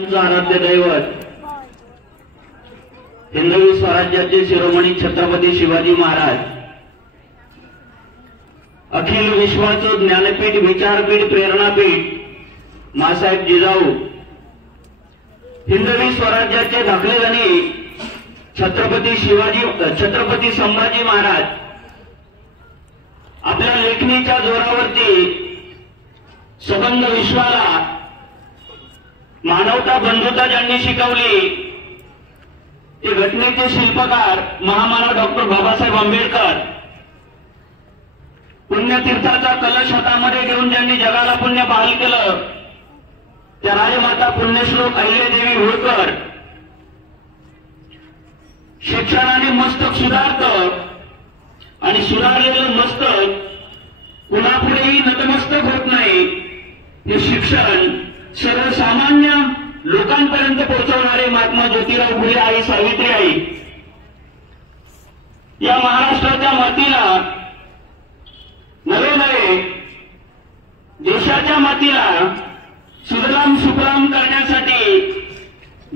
आराध्य दैवत हिंदवी स्वराज्याचे शिरोमणी छत्रपती शिवाजी महाराज, अखिल विश्वाचं ज्ञानपीठ, विचारपीठ, प्रेरणापीठ मासाहेब जिजाऊ, हिंदवी स्वराज्याचे धाकलेगणी छत्रपती संभाजी महाराज आपल्या लेखणीच्या जोरावरती सबंध विश्वाला मानवता बंधुता ज्यांनी शिकवली ते घटनेचे शिल्पकार महामानव डॉक्टर बाबासाहेब आंबेडकर, पुण्यतीर्थाचा कलश हातामध्ये घेऊन ज्यांनी जगाला पुण्य बहाल केलं त्या राजमाता पुण्यश्लोक अहिल्यादेवी होळकर, शिक्षणाने मस्तक सुधारतं आणि सुधारलेलं मस्तक कुणापुढेही नतमस्तक होत नाही. हे शिक्षण सर्वसामान्य लोकांपर्यंत पोहोचवणारे महात्मा ज्योतिराव फुले आई सावित्री आई या महाराष्ट्राच्या मातीला नवे नवे देशाच्या मातीला सुजलाम सुफलाम करण्यासाठी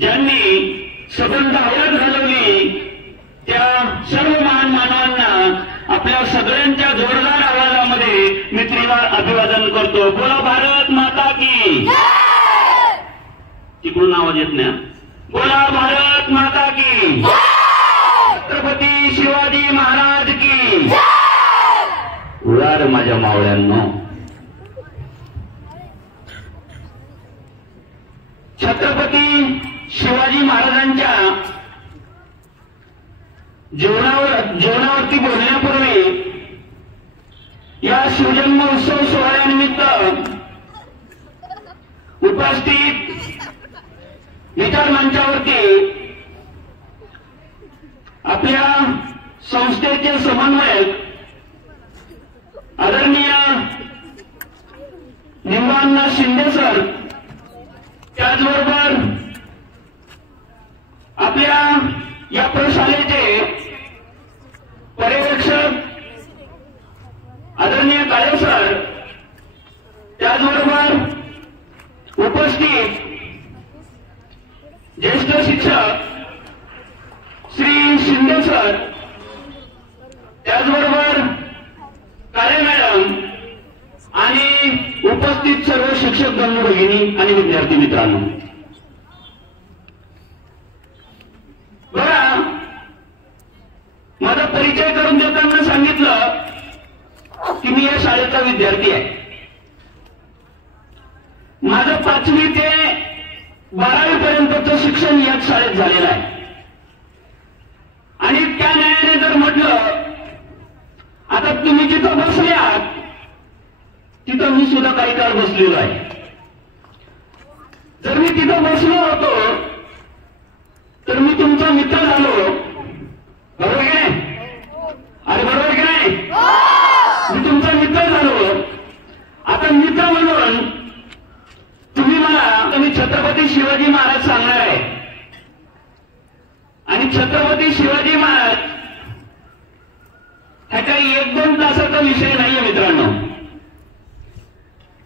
ज्यांनी सबंध हयात घालवली त्या सर्व महान मानवांना आपल्या सगळ्यांच्या जोरदार आवाजामध्ये मी त्रिवार अभिवादन करतो. बोला भारत माता की. तिकडून आवाज येत नाही. बोला भारत माता की. छत्रपती शिवाजी महाराज की. उरार माझ्या मावळ्यांनो. छत्रपती शिवाजी महाराजांच्या जीवनावरती बोलण्यापूर्वी या शिवजन्म उत्सव सोहळ्यानिमित्त उपस्थित विचार मंचावरती आपल्या संस्थेचे समन्वयक आदरणीय निंबाअण्णा शिंदे सर, त्याचबरोबर आपल्या या प्रशालेचे पर्यवेक्षक आदरणीय काळे सर, त्याचबरोबर उपस्थित ज्येष्ठ शिक्षक श्री शिंदे सर, त्याचबरोबर काळे मॅडम आणि उपस्थित सर्व शिक्षक बंधू भगिनी आणि विद्यार्थी मित्रांनो, बघा माझा परिचय करून देताना सांगितलं की मी या शाळेचा विद्यार्थी आहे. माझं 5वी ते 12वी पर्यंतचं शिक्षण याच शाळेत झालेलं आहे. आणि त्या न्यायाने जर म्हटलं आता तुम्ही जिथं बसले आहात तिथं मी सुद्धा काही काळ बसलेलो आहे. जर मी तिथं बसलो होतो तर मी तुमचा मित्र झालो, बरोबर की नाही? अरे बरोबर की नाही? मी तुमचा मित्र झालो. आता मित्र म्हणून तुम्ही छत्रपती शिवाजी महाराज सांगणार आहे. आणि छत्रपती शिवाजी महाराज हा काही 1-2 तासाचा विषय नाहीये मित्रांनो.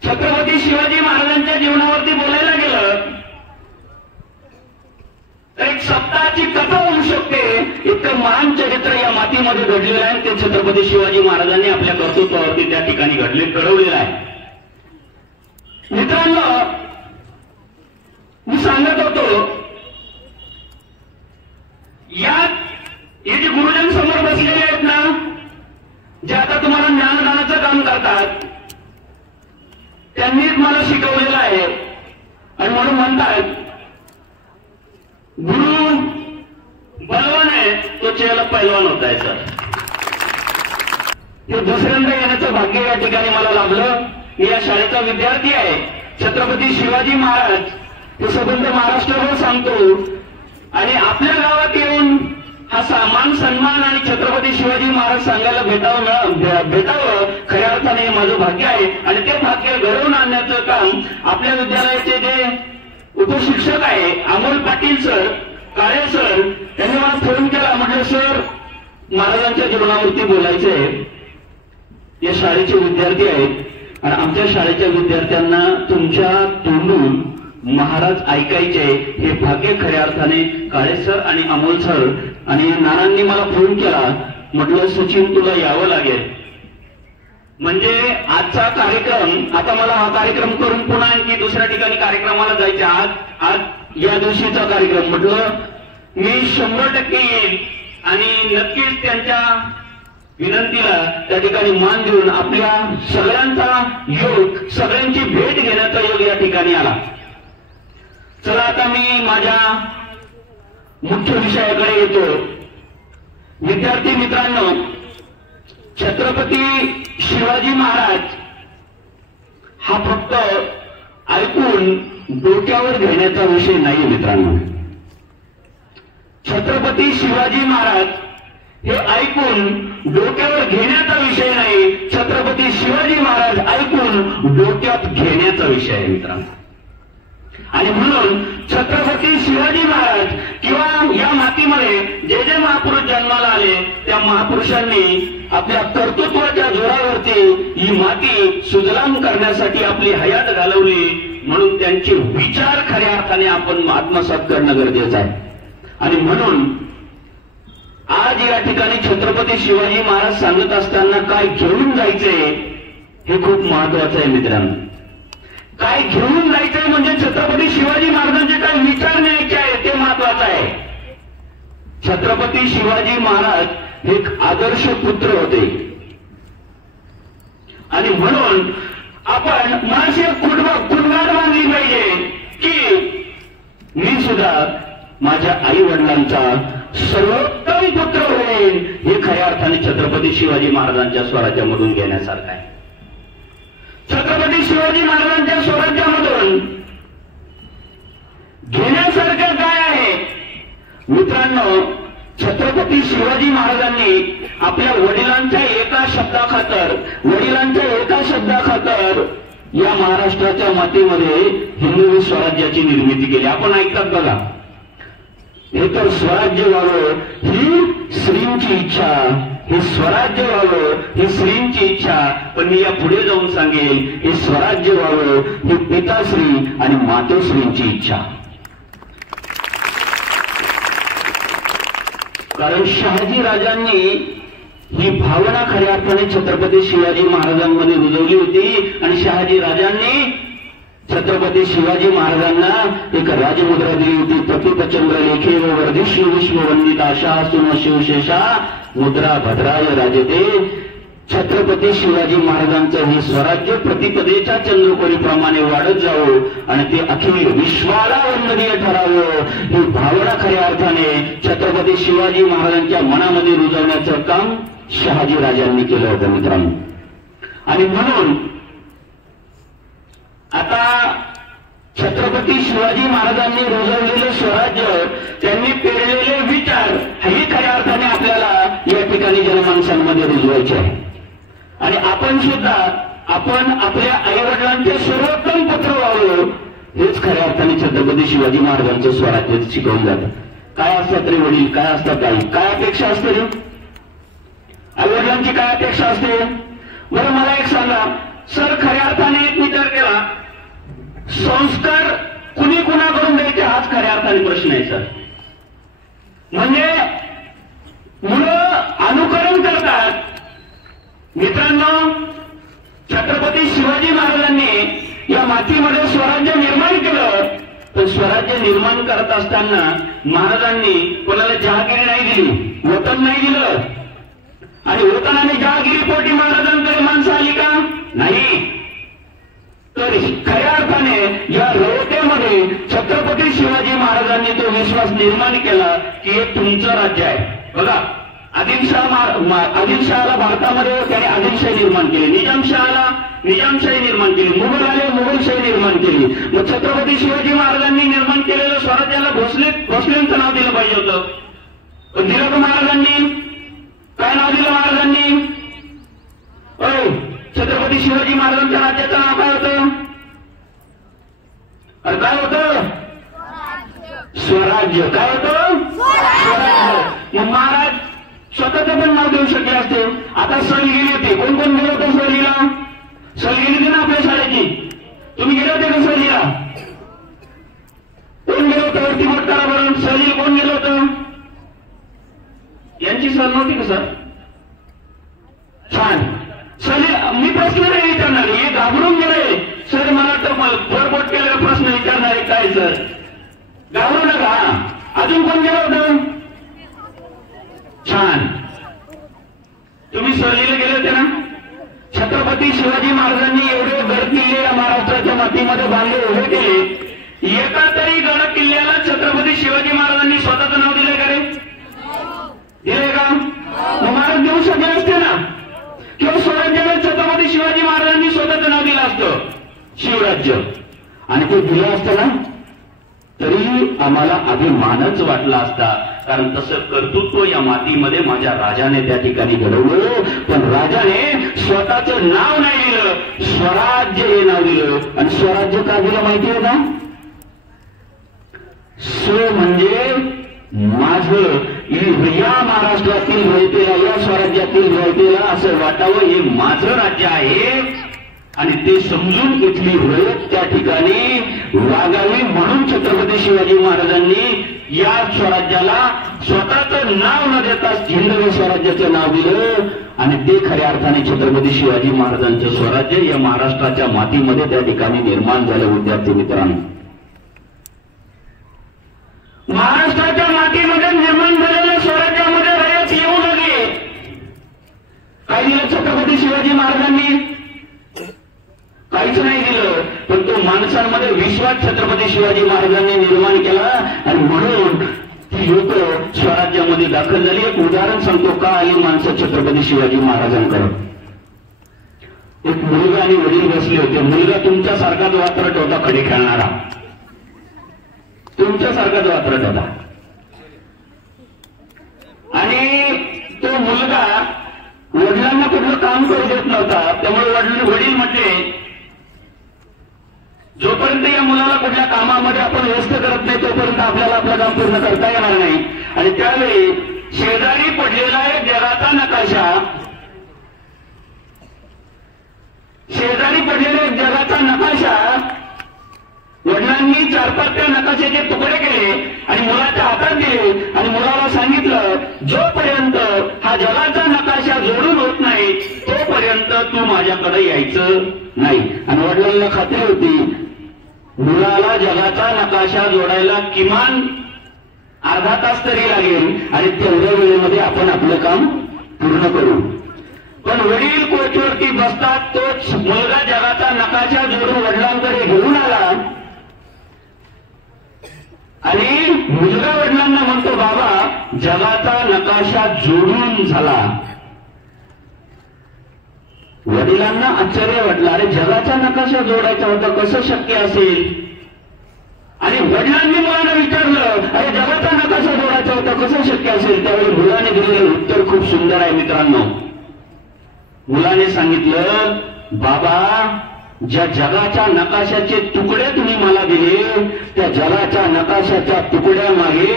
छत्रपती शिवाजी महाराजांच्या जीवनावरती बोलायला गेलं तर एक सप्ताहाची कथा होऊ शकते. इतकं महान चरित्र या मातीमध्ये घडलेलं आहे. ते छत्रपती शिवाजी महाराजांनी आपल्या कर्तृत्वावरती त्या ठिकाणी घडवलेलं आहे. मित्रांनो, मी सांगत होतो हे जे गुरुजन समोर बसलेले आहेत ना, जे आता तुम्हाला ज्ञानदानाचं काम करतात, त्यांनीच मला शिकवलेलं आहे. आणि म्हणून म्हणतात गुरु बलवान आहे तो चेहरा पैलवान होता है. सर हे दुसऱ्यांदा येण्याचं भाग्य या ठिकाणी मला लाभलं. मी या शाळेचा विद्यार्थी आहे. छत्रपती शिवाजी महाराज हे संबंध महाराष्ट्रावर सांगतो आणि आपल्या गावात येऊन हा मान सन्मान आणि छत्रपती शिवाजी महाराज सांगायला भेटावं खऱ्या अर्थाने माझं भाग्य आहे. आणि ते भाग्य घडवून आणण्याचं काम आपल्या विद्यालयाचे जे उपशिक्षक आहे अमोल पाटील सर, काळे सर, यांनी मला फोन केला. म्हटलं सर महाराजांच्या जीवनावरती बोलायचंय. या शाळेचे विद्यार्थी आहेत आणि आमच्या शाळेच्या विद्यार्थ्यांना तुमच्या तोंडून महाराज ऐकायचे हे भाग्य खऱ्या अर्थाने काळे सर आणि अमोल सर आणि नानांनी मला फोन केला, म्हटलं सचिन तुला यावं लागेल. म्हणजे आजचा कार्यक्रम, आता मला हा कार्यक्रम करून पुन्हा आणखी दुसऱ्या ठिकाणी कार्यक्रमाला जायचे. आज या दिवशीचा कार्यक्रम, म्हटलं मी 100% येईल आणि नक्कीच त्यांच्या विनंतीला त्या ठिकाणी मान देऊन आपल्या सगळ्यांचा योग, सगळ्यांची भेट घेण्याचा योग या ठिकाणी आला. चला आता मी माझ्या मुख्य विषयाकडे येतो. विद्यार्थी मित्रांनो, छत्रपती शिवाजी महाराज हा फक्त ऐकून डोक्यावर घेण्याचा विषय नाही मित्रांनो. छत्रपती शिवाजी महाराज हे ऐकून डोक्यावर घेण्याचा विषय नाही, छत्रपती शिवाजी महाराज ऐकून डोक्यात घेण्याचा विषय आहे मित्रांनो. आणि म्हणून छत्रपती शिवाजी महाराज किंवा या मातीमध्ये जे जे महापुरुष जन्माला आले त्या महापुरुषांनी आपल्या कर्तृत्वाच्या जोरावरती ही माती सुजलाम करण्यासाठी आपली हयात घालवली. म्हणून त्यांचे विचार खऱ्या अर्थाने आपण आत्मसात करणं गरजेचं आहे. आणि म्हणून आज या ठिकाणी छत्रपती शिवाजी महाराज सांगत असताना काय घेऊन जायचे हे खूप महत्वाचं आहे मित्रांनो. काय घेऊन जायचंय म्हणजे छत्रपती शिवाजी महाराजांचे काय विचार न्यायचे आहे ते महत्वाचं आहे. छत्रपती शिवाजी महाराज एक आदर्श पुत्र होते आणि म्हणून आपण मनाशी कुणगाट बांधली पाहिजे की मी सुद्धा माझ्या आई वडिलांचा सर्वोत्तम पुत्र होईल. हे खऱ्या अर्थाने छत्रपती शिवाजी महाराजांच्या स्वराज्यामधून घेण्यासारखं आहे. छत्रपती शिवाजी महाराजांच्या स्वराज्यामधून घेण्यासारखं काय आहे मित्रांनो? छत्रपती शिवाजी महाराजांनी आपल्या वडिलांच्या एका शब्दाखातर या महाराष्ट्राच्या मातीमध्ये हिंदवी स्वराज्याची निर्मिती केली. आपण ऐकतात बघा, हे तर स्वराज्य व्हावं ही श्रींची इच्छा, हे स्वराज्य व्हावं ही श्रींची इच्छा, पण मी या पुढे जाऊन सांगेल हे स्वराज्य व्हावं ही पिताश्री आणि मातोश्रींची इच्छा. कारण शहाजी राजांनी ही भावना खऱ्या अर्थाने छत्रपती शिवाजी महाराजांमध्ये रुजवली होती आणि शहाजी राजांनी छत्रपती शिवाजी महाराजांना एक राजमुद्रा दिली होती. प्रतीपचंद्र लेखे व वर्धिष्णू विश्ववंदित आशा सुन शिवशेषा मुद्रा भद्राय राजते. छत्रपती शिवाजी महाराजांचं हे स्वराज्य प्रतिपदेच्या चंद्रकोरीप्रमाणे वाढत जावं आणि ते अखिल विश्वाला वंदनीय ठरावं ही भावना खऱ्या अर्थाने छत्रपती शिवाजी महाराजांच्या मनामध्ये रुजवण्याचं काम शहाजी राजांनी केलं होतं मित्रांनो. आणि म्हणून आता छत्रपती शिवाजी महाराजांनी रुजवलेले स्वराज्य, त्यांनी पेरलेले विचार हे खऱ्या अर्थाने आपल्याला या ठिकाणी जनमानसांमध्ये रुजवायचे आहे. आणि आपण सुद्धा आपल्या आईवडिलांचे सर्वोत्तम पुत्र व्हावं हेच खऱ्या अर्थाने छत्रपती शिवाजी महाराजांचं स्वराज्य शिकवून जातं. काय असतात रे वडील, काय असतात आई, काय अपेक्षा असते रे आईवडिलांची, काय अपेक्षा असते? बरं मला एक सांगा सर, खऱ्या अर्थाने एक विचार केला, संस्कार कुणी कुणाकडून द्यायचे हाच खऱ्या अर्थाने प्रश्न आहे सर. म्हणजे मुलं अनुकरण करतात. मित्रांनो, छत्रपती शिवाजी महाराजांनी या मातीमध्ये स्वराज्य निर्माण केलं, तर स्वराज्य निर्माण करत असताना महाराजांनी कोणाला जहागिरी नाही दिली, वतन नाही दिलं. आणि वतन आणि जहागिरीपोटी महाराजांकडे माणसं आली का? नाही. तर खऱ्या अर्थाने या रयतेमध्ये छत्रपती शिवाजी महाराजांनी तो विश्वास निर्माण केला की हे तुमचं राज्य आहे. बघा, आदिलशहाला भारतामध्ये त्याने आदिलशाही निर्माण केली, निजामशहाला निजामशाही निर्माण केली, मुघल आले मुघलशाही निर्माण केली. मग छत्रपती शिवाजी महाराजांनी निर्माण केलेलं स्वराज्याला भोसलेंचं नाव दिलं पाहिजे होतं, पण दिलं का महाराजांनी? काय नाव दिलं महाराजांनी? छत्रपती शिवाजी महाराजांच्या राज्याचं नाव काय होतं? अरे काय होतं? स्वराज्य. काय होतं? स्वराज्य. मग महाराज स्वतःचं पण नाव देऊ शकले असते. आता सहल गेली होती, कोण कोण गेलं होतं सहलीला? सहल गेली होती ना आपल्या शाळेची, तुम्ही गेले होते का सहलीला? वरती बोट करा बरं. सलील कोण गेलं होतं? यांची सहल नव्हती का सर? छान. सलील, मी प्रश्न नाही विचारणार, हे घाबरून गेले सर. मला वाटतं वर बोट केलेला प्रश्न विचारणार आहे काय सर? घाबरू नका. अजून कोण गेलं होतं? छान. तुम्ही सहलीला गेले होते ना? छत्रपती शिवाजी महाराजांनी एवढे गड किल्ले या महाराष्ट्राच्या मातीमध्ये बांधले, उभे केले. एका तरी गड किल्ल्याला छत्रपती शिवाजी महाराजांनी स्वतःचं नाव दिले का रे? दिले का? मग महाराज देऊ शकले असते ना, किंवा स्वराज्याला छत्रपती शिवाजी महाराजांनी स्वतःचं नाव दिलं असतं, शिवराज्य, आणि ते दिलं असतं ना तरी आम्हाला अभिमानच वाटला असता. कारण तसं कर्तृत्व या मातीमध्ये माझ्या राजाने त्या ठिकाणी घडवलं. पण राजाने स्वतःचं नाव नाही दिलं, स्वराज्य हे नाव दिलं. आणि स्वराज्य का दिलं माहिती आहे का? स्व म्हणजे माझं, या महाराष्ट्रातील रयतेला, या स्वराज्यातील रयतेला असं वाटावं हे माझं राज्य आहे, आणि ते समजून इथली रयत त्या ठिकाणी वागावी म्हणून छत्रपती शिवाजी महाराजांनी या स्वराज्याला स्वतःचं नाव न देता हिंदवी स्वराज्याचं नाव दिलं. आणि ते खऱ्या अर्थाने छत्रपती शिवाजी महाराजांचं स्वराज्य या महाराष्ट्राच्या मातीमध्ये त्या ठिकाणी निर्माण झालं. विद्यार्थी मित्रांनो, महाराष्ट्राच्या मातीमध्ये निर्माण झालेल्या स्वराज्यामध्ये रयत येऊ लागली. काय दिलं छत्रपती शिवाजी महाराजांनी? काहीच नाही दिलं. पण तो माणसांमध्ये विश्वास छत्रपती शिवाजी महाराजांनी निर्माण केला, आणि म्हणून ती लोक स्वराज्यामध्ये दाखल झाली. एक उदाहरण सांगतो का आली माणसं छत्रपती शिवाजी महाराजांकडे. एक मुलगा आणि वडील बसले होते. मुलगा तुमच्यासारखाच वात्रट होता, खडी खेळणारा, तुमच्यासारखाच वात्रट होता. आणि तो मुलगा वडिलांना कुठलं काम करू देत नव्हता. त्यामुळे वडील म्हटले, जोपर्यंत या मुलाला कुठल्या कामामध्ये आपण व्यस्त करत नाही तोपर्यंत आपल्याला आपलं काम पूर्ण करता येणार नाही. आणि त्यावेळी शेजारी पडलेला एक जगाचा नकाशा, शेजारी पडलेला एक जगाचा नकाशा वडिलांनी 4-5 त्या नकाशाचे तुकडे केले आणि मुलाच्या हातात दिले. आणि मुलाला सांगितलं, जोपर्यंत हा जगाचा नकाशा जोडून होत नाही तोपर्यंत तू माझ्याकडे यायचं नाही. आणि वडिलांना खात्री होती मुलाला जगाचा नकाशा जोडायला किमान अर्धा तास तरी लागेल, आणि तेवढ्या वेळेमध्ये आपण आपलं काम पूर्ण करू. पण वडील कोचवरती बसतात, तोच मुलगा जगाचा नकाशा जोडून वडिलांकडे घेऊन आला. आणि मुलगा वडिलांना म्हणतो, बाबा जगाचा नकाशा जोडून झाला. वडिलांना आश्चर्य वाटलं, अरे जगाचा नकाशा जोडायचा होता, कसं शक्य असेल? आणि वडिलांनी मुलांना विचारलं, अरे जगाचा नकाशा जोडायचा होता, कसं शक्य असेल? त्यावेळी मुलाने दिलेलं उत्तर खूप सुंदर आहे मित्रांनो. मुलाने सांगितलं, बाबा ज्या जगाच्या नकाशाचे तुकडे तुम्ही मला दिले, त्या जगाच्या नकाशाच्या तुकड्यामागे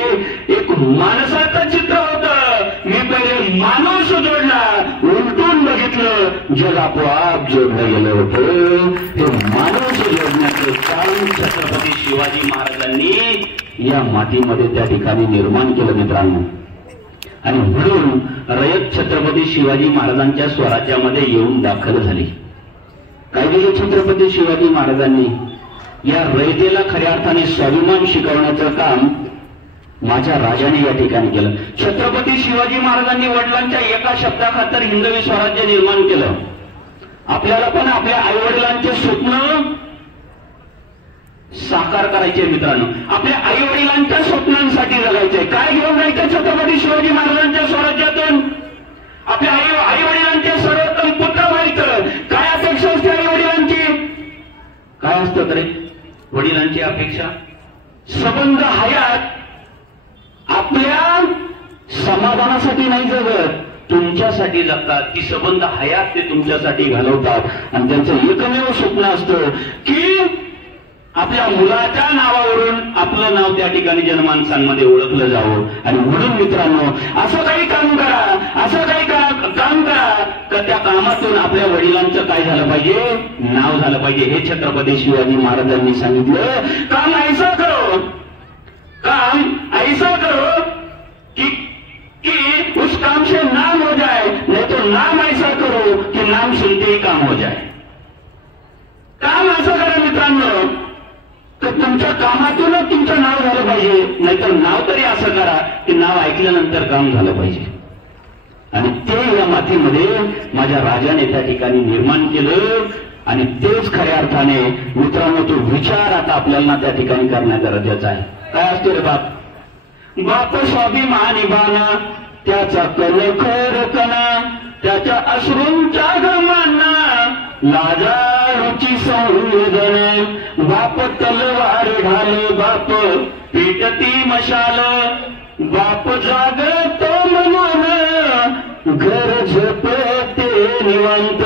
एक माणसाचं चित्र होतं. मी पहिले माणूस जोडला, उलटून बघितलं, जग आपोआप जोडलं गेलं होतं. हे माणूस जोडण्याचं काम छत्रपती शिवाजी महाराजांनी या मातीमध्ये त्या ठिकाणी निर्माण केलं मित्रांनो. आणि म्हणून रयत छत्रपती शिवाजी महाराजांच्या स्वराज्यामध्ये येऊन दाखल झाली. काय दिलं छत्रपती शिवाजी महाराजांनी? या रयतेला खऱ्या अर्थाने स्वाभिमान शिकवण्याचं काम माझ्या राजाने या ठिकाणी केलं. छत्रपती शिवाजी महाराजांनी वडिलांच्या एका शब्दाखातर हिंदवी स्वराज्य निर्माण केलं. आपल्याला पण आपल्या आई वडिलांचे स्वप्न साकार करायचे मित्रांनो. आपल्या आई वडिलांच्या स्वप्नांसाठी जगायचंय. काय घेऊन जायचं छत्रपती शिवाजी महाराजांच्या स्वराज्यातून? आपल्या आई वडिलांचे सर्वोत्तम पुत्र व्हायचं. काय अपेक्षा असते आई वडिलांची? काय असतं तरी वडिलांची अपेक्षा? सबंध हयात आपल्या समाधानासाठी नाही जगत, तुमच्यासाठी जगतात. ती सबंध हयात ते तुमच्यासाठी घालवतात. आणि त्यांचं एकमेव स्वप्न असतं की आपल्या मुलाच्या नावावरून आपलं नाव त्या ठिकाणी जनमानसांमध्ये ओळखलं जावं. आणि म्हणून मित्रांनो, असं काही काम करा, असं काही काम करा तर त्या कामातून आपल्या वडिलांचं काय झालं पाहिजे? नाव झालं पाहिजे. हे छत्रपती शिवाजी महाराजांनी सांगितलं. काम ऐसा करो का पाहिजे, नाहीतर नाव तरी असं करा की नाव ऐकल्यानंतर काम झालं पाहिजे. आणि ते या मातीमध्ये माझ्या राजाने त्या ठिकाणी निर्माण केलं. आणि तेच खऱ्या अर्थाने मित्रांनो तो विचार आता आपल्याला त्या ठिकाणी करण्यात गरजेचा आहे. काय असतो रे बाप? बाप स्वाभिमानी बाणा, त्याचा कलखर कणा, त्याच्या अश्रूंच्या गमांना लाजाळूची संवेदन. बाप तलवार ढाल, बाप पेटती मशाल, बाप जागतो म्हणून घर झोपते निवांत.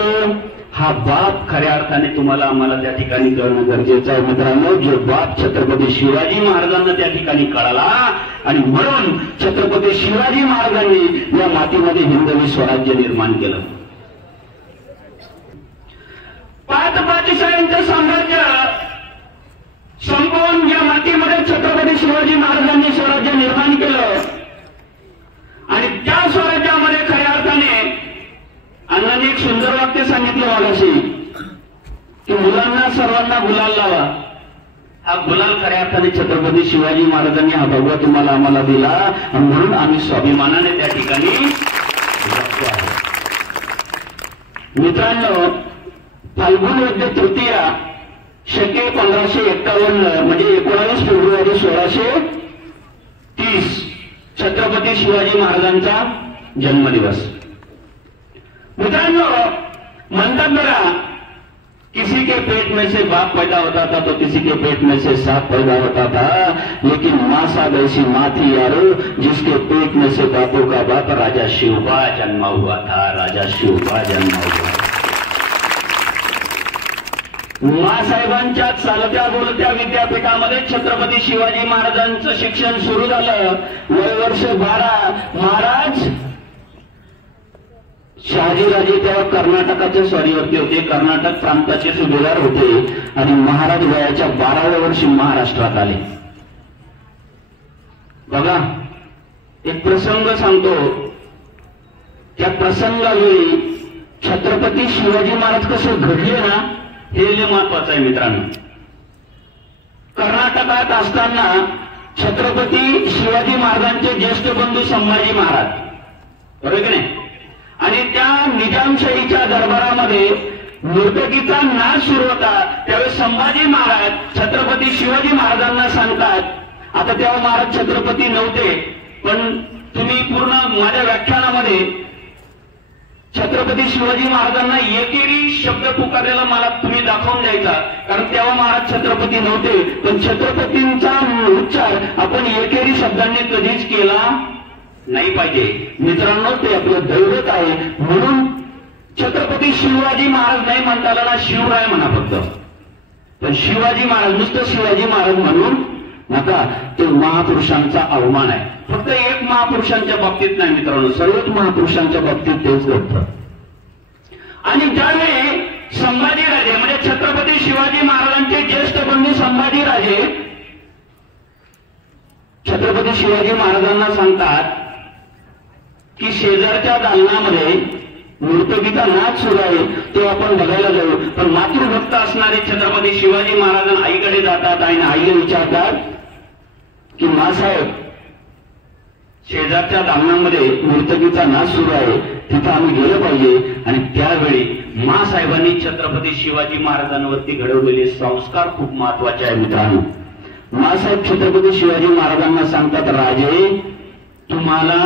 हा बाप खऱ्या अर्थाने तुम्हाला आम्हाला त्या ठिकाणी कळणं गरजेचं आहे मित्रांनो. जो बाप छत्रपती शिवाजी महाराजांना त्या ठिकाणी कळाला आणि म्हणून छत्रपती शिवाजी महाराजांनी या मातीमध्ये हिंदवी स्वराज्य निर्माण केलं. पाच पाचशाहींचं साम्राज्य संपवून या मातीमध्ये छत्रपती शिवाजी महाराजांनी स्वराज्य निर्माण केलं. आणि त्या स्वराज्यामध्ये खऱ्या अर्थाने अण्णांनी एक सुंदर वाक्य सांगितलं मागाशी की मुलांना सर्वांना गुलाल लावा. हा गुलाल खऱ्या अर्थाने छत्रपती शिवाजी महाराजांनी हा भगवा तुम्हाला आम्हाला दिला आणि म्हणून आम्ही स्वाभिमानाने त्या ठिकाणी जगतो आहे. मित्रांनो, फाल्गुन वद्य तृतीया शके 1551 म्हणजे 19 फेब्रुवारी 1630 छत्रपती शिवाजी महाराजांचा जन्मदिवस. मित्रांनो, म्हणतात बघा, किसी के पेट में से बाप पैदा होता था तो किसी के पेट में से सांप पैदा होता था, लेकिन मां साहब ऐसी मां थी यारो जिसके पेट में से बापों का बाप राजा शिवबा जन्मा हुआ था. राजा शिवबा जन्मा हुआ. मासाहेबांच्या चालत्या बोलत्या विद्यापीठामध्ये छत्रपती शिवाजी महाराजांचं शिक्षण सुरू झालं. वय वर्ष 12. महाराज शहाजीराजे तेव्हा कर्नाटकाच्या स्वारीवरती होते, कर्नाटक प्रांताचे सुभेदार होते आणि महाराज वयाच्या 12व्या वर्षी महाराष्ट्रात आले. बघा, एक प्रसंग सांगतो. त्या प्रसंगावेळी छत्रपती शिवाजी महाराज कसे घडले ना, हे महत्वाचं आहे मित्रांनो. कर्नाटकात असताना छत्रपती शिवाजी महाराजांचे ज्येष्ठ बंधू संभाजी महाराज, बरोबर की नाही, आणि त्या निजामशाहीच्या दरबारामध्ये नर्तकीचा नाच सुरू होता. त्यावेळेस संभाजी महाराज छत्रपती शिवाजी महाराजांना सांगतात, आता तेव्हा महाराज छत्रपती नव्हते, पण तुम्ही पूर्ण माझ्या व्याख्यानामध्ये छत्रपती शिवाजी महाराजांना एकेरी शब्द पुकारलेला मला तुम्ही दाखवून द्यायचा, कारण तेव्हा महाराज छत्रपती नव्हते. पण छत्रपतींचा उच्चार आपण एकेरी शब्दांनी कधीच केला नाही पाहिजे. मित्रांनो, ते आपलं दैवत आहे. म्हणून छत्रपती शिवाजी महाराज नाही म्हणता आला ना, शिवराय म्हणा फक्त. पण शिवाजी महाराज, नुसतं शिवाजी महाराज म्हणून नका, ते महापुरुषांचा अवमान आहे. फक्त एक महापुरुषांच्या बाबतीत नाही मित्रांनो, सर्वच महापुरुषांच्या बाबतीत तेच घडतं. आणि ज्यावेळी संभाजीराजे म्हणजे छत्रपती शिवाजी महाराजांचे ज्येष्ठ बंधू संभाजीराजे छत्रपती शिवाजी महाराजांना सांगतात की शेजारच्या दालनामध्ये नर्तकीचा नाच सुरू आहे, तो आपण बघायला जाऊ. पण मातृभक्त असणारे छत्रपती शिवाजी महाराज आईकडे जातात आणि आईला विचारतात की मासाहेब, शेजारच्या दालनामध्ये नर्तकीचा नाच सुरू आहे, तिथं आम्ही गेलं पाहिजे. आणि त्यावेळी मासाहेबांनी छत्रपती शिवाजी महाराजांवरती घडवलेले संस्कार खूप महत्वाचे आहे मित्रांनो. मासाहेब छत्रपती शिवाजी महाराजांना सांगतात, राजे, तुम्हाला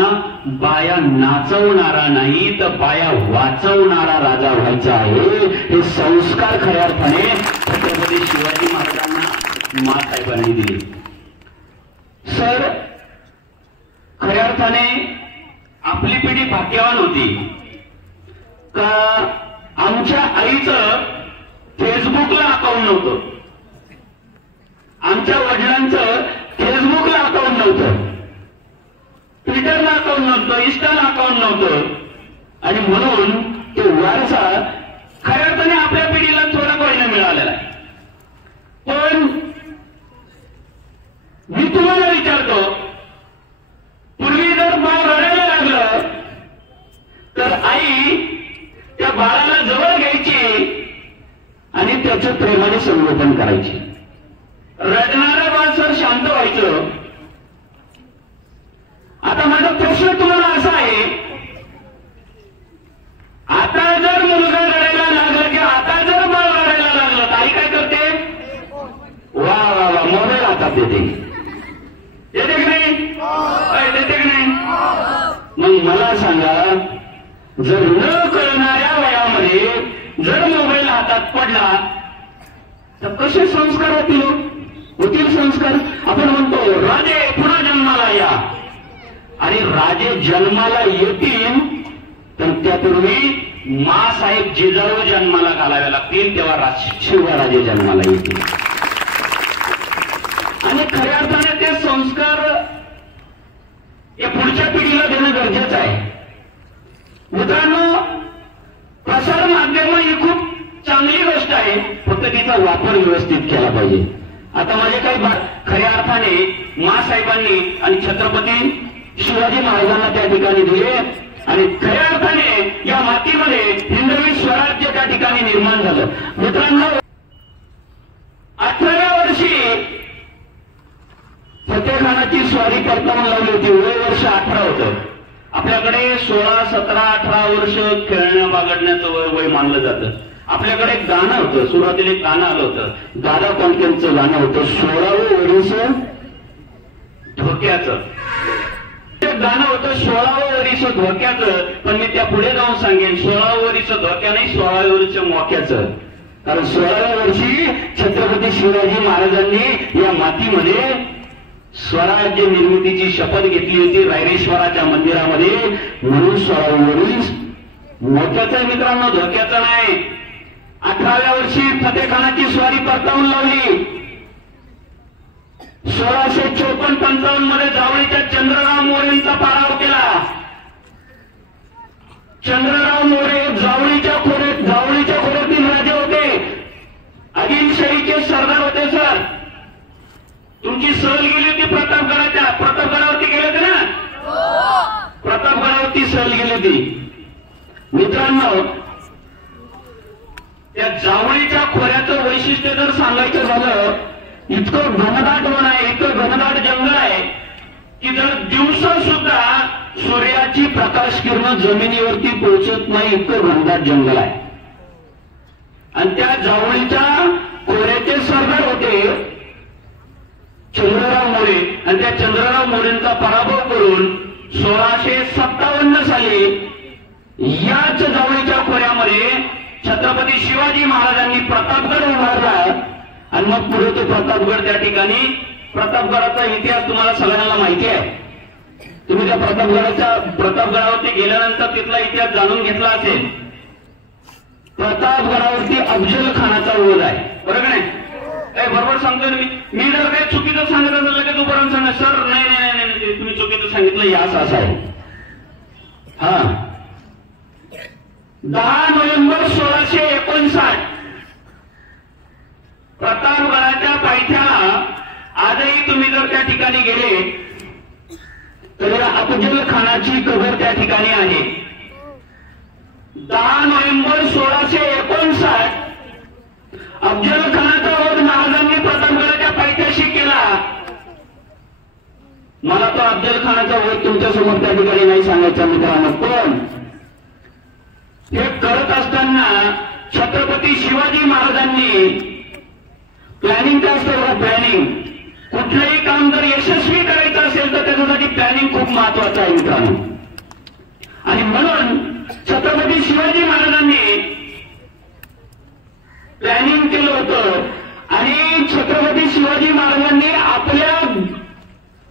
बाया नाचवणारा नाही तर बाया वाचवणारा राजा व्हायचा आहे. हे संस्कार खऱ्या अर्थाने छत्रपती शिवाजी महाराजांना मासाहेबांनी दिले. सर, खऱ्या अर्थाने आपली पिढी भाग्यवान होती का आमच्या आईचं फेसबुकला अकाउंट नव्हतं, आमच्या वडिलांचं फेसबुकला अकाउंट नव्हतं, ट्विटरला अकाउंट नव्हतं, इंस्टाला अकाउंट नव्हतं. आणि म्हणून तो वारसा खऱ्या अर्थाने आपल्या पिढीला थोडा कोयना मिळालेला आहे. पण मी तुम्हाला विचारतो, पूर्वी जर बाळ रडायला लागलं तर आई त्या बाळाला जवळ घ्यायची आणि त्याचं प्रेमाने संगोपन करायची. रडणारं बाळ सर शांत व्हायचं मग मला सांगा, जर न कळणाऱ्या वयामध्ये जर मोबाईल हातात पडला तर कसे संस्कार होतील संस्कार? आपण म्हणतो राजे पुन्हा जन्माला या, आणि राजे जन्माला येतील तर त्यापूर्वी मासाहेब जिजाऊ जन्माला घालावे लागतील, तेव्हा शिवराजे जन्माला येतील. आणि खऱ्या अर्थाने ते संस्कार या पुढच्या पिढीला देणं गरजेचं आहे. मित्रांनो, प्रसार माध्यम ही खूप चांगली गोष्ट आहे, फक्त तिचा वापर व्यवस्थित केला पाहिजे. आता माझे काही खऱ्या अर्थाने मासाहेबांनी आणि छत्रपती शिवाजी महाराजांना त्या ठिकाणी दिले, आणि खऱ्या अर्थाने या मातीमध्ये हिंदवी स्वराज्य त्या ठिकाणी निर्माण झालं. मित्रांनो, 18व्या वर्षी फतेखानाची स्वारी परतावून लावली होती. वय वर्ष 18 होतं. आपल्याकडे 16, 17, 18 वर्ष खेळणं बागडण्याचं वय मानलं जातं. आपल्याकडे एक गाणं होतं, सुरुवातीला एक गाणं आलं होतं, दादा कोंडकेंचं गाणं होतं, 16वे वर्ष धोक्याचं. ते गाणं होतं 16वे वर्ष धोक्याचं, पण मी त्या पुढे जाऊन सांगेन 16वे वर्ष धोक्या नाही, 16वे वर्ष मोक्याचं. कारण 16व्या वर्षी छत्रपती शिवाजी महाराजांनी या मातीमध्ये स्वराज्य निर्मितीची शपथ घेतली होती रायरेश्वराच्या मंदिरामध्ये, म्हणून 16वे वर्ष मोक्याचं आहे मित्रांनो, धोक्याचं नाही. 18व्या वर्षी फतेखानाची स्वारी परतावून लावली. 1654-55 मध्ये जावळीच्या चंद्रराव मोरेंचा पराभव केला. चंद्रराव मोरे जावळीच्या खोऱ्यातील राजे होते, आदिलशाहीचे सरदार होते. सर, तुमची सहल गेली होती प्रतापगडावरती गेले होते ना? प्रतापगडावरती सहल गेली होती. मित्रांनो, त्या जावळीच्या खोऱ्याचं वैशिष्ट्य जर सांगायचं झालं, इतकं घनदाट वन आहे, इतकं घनदाट जंगल आहे की जर दिवसा सुद्धा सूर्याची प्रकाश किरण जमिनीवरती पोहोचत नाही, इतकं घनदाट जंगल आहे. आणि त्या जावळीच्या खोऱ्याचे सरदार होते चंद्रराव मोरे, आणि त्या चंद्रराव मोरेंचा पराभव करून 1657 साली याच जावळीच्या खोऱ्यामध्ये छत्रपती शिवाजी महाराजांनी प्रतापगड उभारला. आणि मग पुढे तो प्रतापगड, त्या ठिकाणी प्रतापगडाचा इतिहास तुम्हाला सगळ्यांना माहिती आहे. तुम्ही त्या प्रतापगडावरती गेल्यानंतर तिथला इतिहास जाणून घेतला असेल. प्रतापगडावरती अफजल खानाचा वध आहे, बरोबर नाही? बरोबर सांगतो मी जर काही चुकीचं सांगत असेल की तोपर्यंत सांगा, सर नाही नाही नाही तुम्ही चुकीचं सांगितलं, हे असं आहे. हा, 10 नोव्हेंबर 1659 प्रतापगडाच्या पायथ्याला आजही तुम्ही जर त्या ठिकाणी गेले तर अफजल खानाची कबर त्या ठिकाणी आहे. 10 नोव्हेंबर 1659 अफजल खानाचा वध महाराजांनी प्रतापगडाच्या पायथ्याशी केला. मला तो अफजल खानाचा वध तुमच्या समोर त्या ठिकाणी नाही सांगायचा मित्रांनो, पण हे करत असताना छत्रपती शिवाजी महाराजांनी प्लॅनिंग काय असतं बघा, प्लॅनिंग. कुठलंही काम जर यशस्वी करायचं असेल तर त्याच्यासाठी प्लॅनिंग खूप महत्वाचं आहे मित्रांनो. आणि म्हणून छत्रपती शिवाजी महाराजांनी प्लॅनिंग केलं होतं, आणि छत्रपती शिवाजी महाराजांनी आपल्या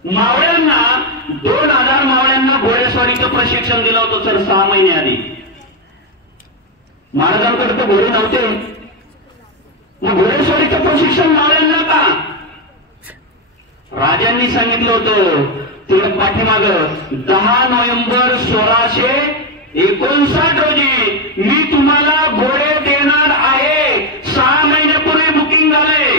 मावळ्यांना 2000 मावळ्यांना घोडेस्वारीचं प्रशिक्षण दिलं होतं सर 6 महिने आधी. महाराजांकडे तर घोडे नव्हते, मग घोडेस्वारीचं प्रशिक्षण मावळ्यांना का? राजांनी सांगितलं होतं तिला पाठीमाग 10 नोव्हेंबर 1659 रोजी मी तुम्हाला घोडे देणार आहे. 6 महिन्यापूर्वी बुकिंग झालंय.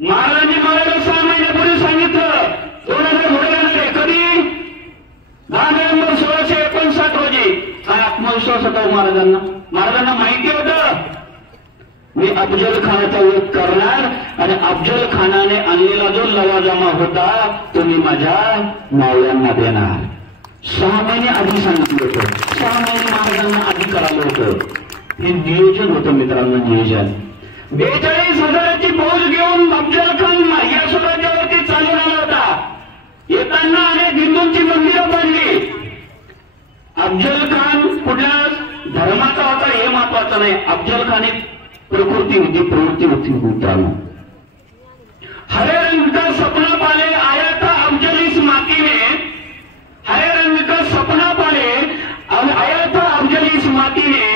महाराजांनी मला 6 महिन्यापूर्वी सांगितलं 2000 घोडे देणार आहे. कधी? 10 नोव्हेंबर 1659 रोजी. काय आत्मविश्वास होता महाराजांना? महाराजांना माहिती होतं मी अफजल खानाचा वध करणार, आणि अफजल खानाने आणलेला जो लवाजमा होता तो मी माझ्या मावळ्यांना देणार. 6 महिने आधी सांगितलं होतं, 6 महिने महाराजांना आधी करायला होतं. हे नियोजन होतं मित्रांनो, नियोजन. 42,000ची फौज घेऊन अफजल खान या स्वराज्यावरती चालून आला होता. येताना अनेक हिंदूंची मंदिरं बांधली, अफजल खान कुठल्या धर्माचा होता हे महत्वाचं नाही, अफजल खान एक प्रकृती होती, प्रवृत्ती होती मित्रांनो. हरे रंग का सपना पाले आया था अफजल इस माटी में, हरे रंग का सपना पाले आया था अफजल इस माटी में,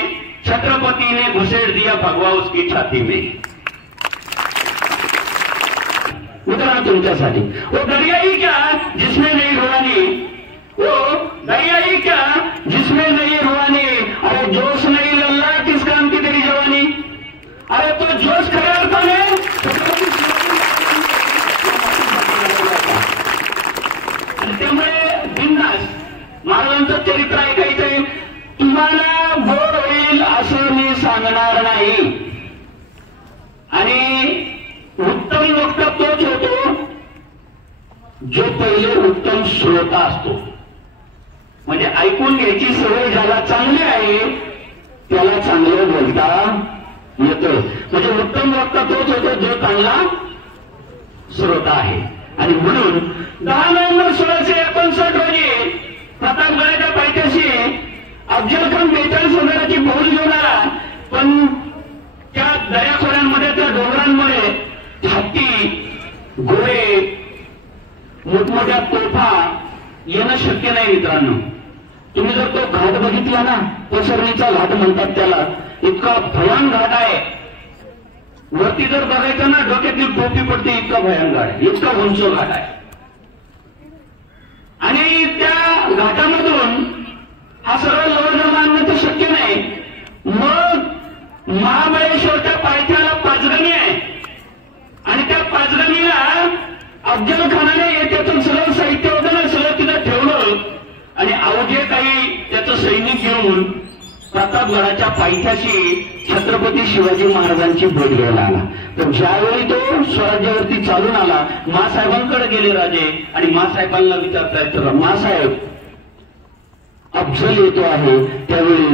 छत्रपति ने घुसेड़ दिया भगवा उसकी छाती में. मित्रांनो तुमच्यासाठी वो दरिया ही क्या जिसमें नहीं रुवानी, वो दरिया ही क्या जिसमें नहीं रुवानी, अरे जोश नहीं लल्ला किस काम की तेरी जवानी, अरे तो जोश खऱ्या अर्थाने त्यामुळे बिंदास महाराजांचं चरित्र ऐकायचंय. तुम्हाला बोर होईल असं मी सांगणार नाही. आणि उत्तम वक्ता तोच होतो जो पहिले उत्तम श्रोता असतो. म्हणजे ऐकून घ्यायची सवय ज्याला चांगली आहे त्याला चांगलं बोलता येतं. म्हणजे उत्तम वक्ता तोच होतो जो चांगला श्रोता आहे. आणि म्हणून 10 नोव्हेंबर 1659 रोजी प्रतापगडाच्या पायथ्याशी अफजल खान 42,000ची फौज घेऊन आला. पण त्या दऱ्याखोऱ्यांमध्ये त्या डोंगरांमध्ये हत्ती, घोडे, मोठमोठ्या तोफा येणं शक्य नाही मित्रांनो. तुम्ही जर तो घाट बघितला ना, पसरणीचा घाट म्हणतात त्याला, इतका भयान घाट आहे. वरती जर बघायचं ना डोक्यातली टोपी पडते, इतका भयान घाट आहे, इतका उंच घाट आहे. आणि त्या घाटामधून हा सरळ लवकर आणणं तर शक्य नाही. मग महाबळेश्वरच्या पायथ्याला पाचगणी आहे आणि त्या पाचगणीला अफजल खानाने त्याचं सगळं साहित्य होतं ना सगळं तिथं ठेवलं आणि अवघे काही त्याचं सैनिक घेऊन प्रतापगडाच्या पायथ्याशी छत्रपती शिवाजी महाराजांची भेट घ्यायला आला. तर ज्यावेळी तो स्वराज्यावरती चालून आला, मासाहेबांकडे गेले राजे आणि मासाहेबांना विचारतायत, मासाहेब अफजल येतो आहे. त्यावेळी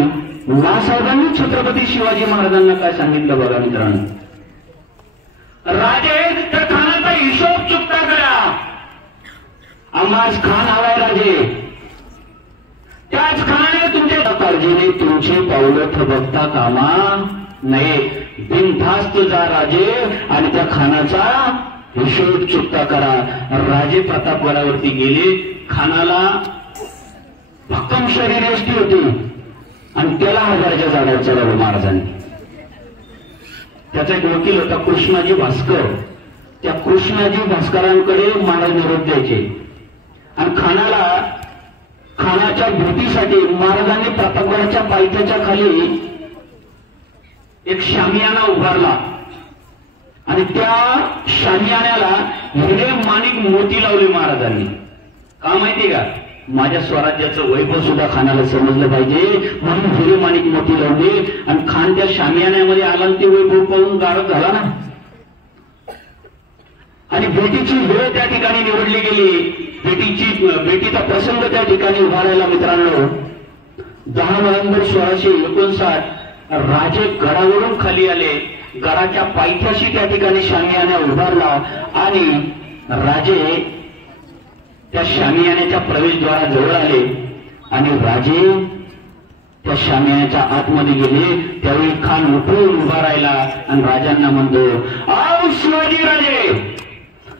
मासाहेबांनी छत्रपती शिवाजी महाराजांना काय सांगितलं बघा मित्रांनो. राजे त्या खानाचा हिशोब चुकता करा, आम्हास खान हवाय राजे. त्याच खानाने तुमच्या काळजीने तुमची पावलं थबकता कामा नये. बिनधास्त जा राजे आणि त्या खानाचा हिशोब चुकता करा. राजे प्रतापगडावरती गेले. खानाला भक्कम शरीर यष्टी होती आणि त्याला हजाराच्या झाडावर चढवलं महाराजांनी. त्याचा एक वकील होता कृष्णाजी भास्कर. त्या कृष्णाजी भास्करांकडे महाराज निरोप द्यायचे आणि खानाच्या भेटीसाठी महाराजांनी प्रतापगडाच्या पायथ्याच्या खाली एक शामियाना उभारला आणि त्या शामियान्याला हिरे माणिक मोती लावले महाराजांनी. का माहितीये का, माझ्या स्वराज्याचं वैभव सुद्धा खानाला समजलं पाहिजे म्हणून हिरे माणिक मोती लावले. आणि खान त्या शामियान्यामध्ये आला आणि ते वैभव पाहून गारद झाला ना. आणि भेटीची वेळ त्या ठिकाणी निवडली गेली. भेटीचा प्रसंग त्या ठिकाणी उभारायला मित्रांनो 10 नोव्हेंबर 1659 राजे गडावरून खाली आले. गडाच्या पायथ्याशी त्या ठिकाणी शामियाना उभारला आणि राजे त्या शामियान्याच्या प्रवेशद्वाराजवळ आले आणि राजे त्या शामियान्याच्या आतमध्ये गेले. त्यावेळी खान उठून उभा राहिला आणि राजांना म्हणतो, आओ शिवाजी राजे.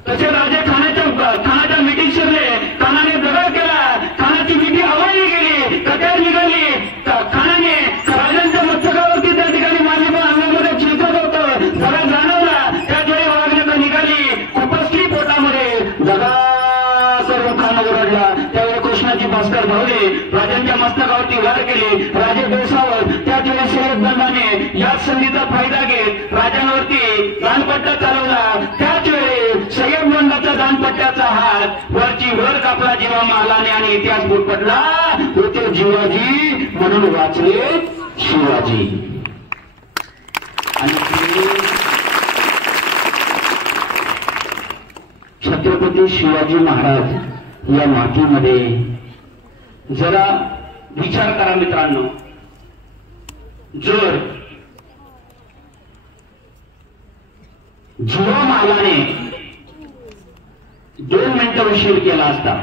तसे राजे खानाच्या मिटिंग शिरले. खानाने दगड केला. खानाची मिठी हवाई गेली, कट्यार निघाली. खानाने राजांच्या मस्तकावरती त्या ठिकाणी माझी अंगामध्ये चिलकत होतं, जरा जाणवला. त्याचवेळी वाघनता निघाली, खुपसली पोटामध्ये. जगा करून खान ओरडला. त्यावेळी कृष्णाजी भास्कर धावले, राजांच्या मस्तकावरती वार केले. राजे बेसावत. त्याचवेळी शरद दंडाने याच संधीचा फायदा घेत राजांवरती दानपट्टा चालवला. त्याच वेळी सय्यद बंडाचा दानपट्ट्याचा हात वरची वर कापला जीवा महालाने आणि इतिहास पुटपटला. होते जीवाजी म्हणून वाचले शिवाजी. आणि छत्रपती शिवाजी महाराज या मातीमध्ये जरा विचार करा मित्रांनो. जर जीवा महालाने 2 मिनिटं उशीर केला असता,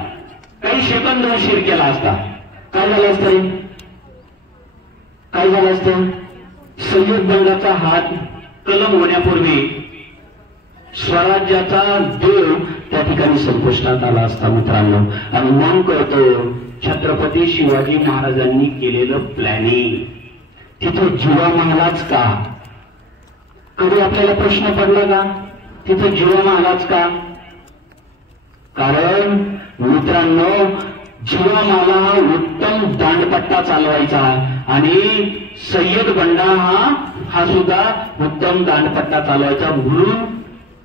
काही सेकंद उशीर केला असता, काय झालं असतं रे? काय झालं असतं, सय्यद बंडाचा हात कलम होण्यापूर्वी स्वराज्याचा देव त्या ठिकाणी संपुष्टात आला असता मित्रांनो. आणि मग कळतो छत्रपती शिवाजी महाराजांनी केलेलं प्लॅनिंग. तिथं जीवा महालाच का? कधी आपल्याला प्रश्न पडला का तिथं जीवा महालाच का? कारण मित्रांनो जीवा माला हा उत्तम दांडपट्टा चालवायचा आणि सय्यद बंडा हा सुद्धा उत्तम दांडपट्टा चालवायचा, म्हणून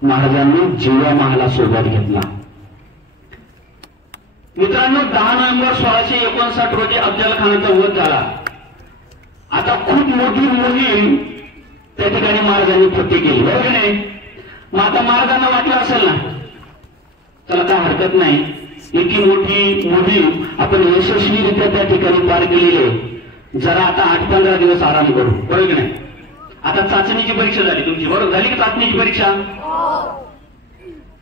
महाराजांनी जीवा महाला सोबत घेतला. मित्रांनो 10 नोव्हेंबर 1659 रोजी अफजल खानाचा वध झाला. आता खूप मोठी मोहीम त्या ठिकाणी महाराजांनी फत्ते केली, बरोबर नाही? मग आता महाराजांना वाटलं असेल ना, त्याला काय हरकत नाही, इतकी मोठी मोहीम आपण यशस्वीरित्या त्या ठिकाणी पार केलेली आहे, जरा आता 8-15 दिवस आराम करू, बरोबर की नाही? आता चाचणीची परीक्षा झाली तुमची, बरोबर झाली की चाचणीची परीक्षा?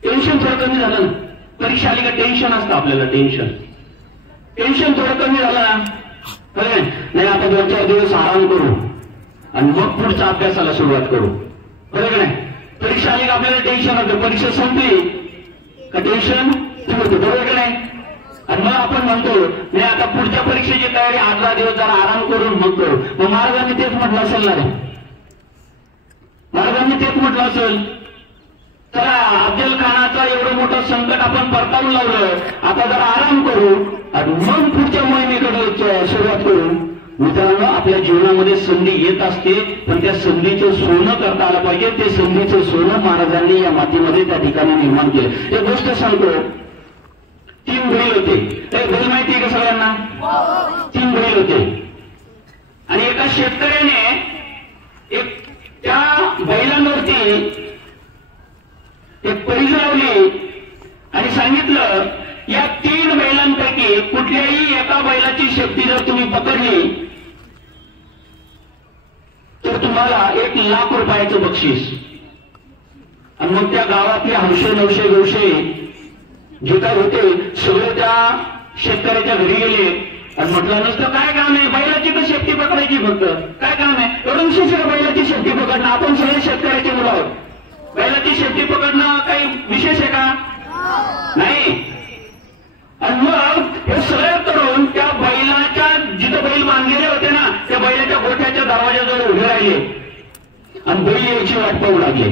टेन्शन थोडं कमी झालं ना? परीक्षा आली का टेन्शन असतं आपल्याला, टेन्शन थोडं कमी झालं ना? बरोबर नाही? आता 2-4 दिवस आराम करू आणि मग पुढच्या अभ्यासाला सुरुवात करू, बरोबर नाही? परीक्षा आली का आपल्याला टेन्शन होतं, परीक्षा संपली का टेन्शन होतं, बरोबर नाही? आणि मग आपण म्हणतो नाही आता पुढच्या परीक्षेची तयारी 8-10 दिवस जरा आराम करून मग करू. मग महाराजांनी तेच म्हटलं असेल ना रे, महाराजांनी तेच म्हटलं असेल, चला अफजल खानाचं एवढं मोठं संकट आपण परतावून लावलं, आता जरा आराम करू आणि मग पुढच्या मोहिमेकडे सुरुवात करू. मित्रांनो आपल्या जीवनामध्ये संधी येत असते, पण त्या संधीचं सोनं करता आलं पाहिजे. ते संधीचं सोनं महाराजांनी या मातीमध्ये त्या ठिकाणी निर्माण केलं. एक गोष्ट सांगतो, 3 बैल होते. बैल माहिती आहे का सगळ्यांना? 3 बैल होते आणि एका शेतकऱ्याने त्या बैलांवरती एक पैज लावली आणि सांगितलं या 3 बैलांपैकी कुठल्याही एका बैलाची शेपटी जर तुम्ही पकडली तर तुम्हाला 1 लाख रुपयाचं बक्षीस. आणि मग त्या गावातले हौशे नवशे गवशे जे काय होते सगळे त्या शेतकऱ्याच्या घरी गेले आणि म्हटलं नसतं काय काम आहे, बैलाची तर शेपटी पकडायची, फक्त काय काम आहे, एवढं विशेष आहे बैलाची शेपटी पकडणं? आपण सगळे शेतकऱ्याचे मुलं आहोत, बैलाची शेपटी पकडणं काही विशेष आहे का? नाही. आणि मग हे सगळे तरुण त्या बैलाच्या जिथं बैल बांधलेले होते ना त्या बैलाच्या गोठ्याच्या दरवाजाजवळ उभे राहिले आणि बैल यायची वाट पाहू लागले.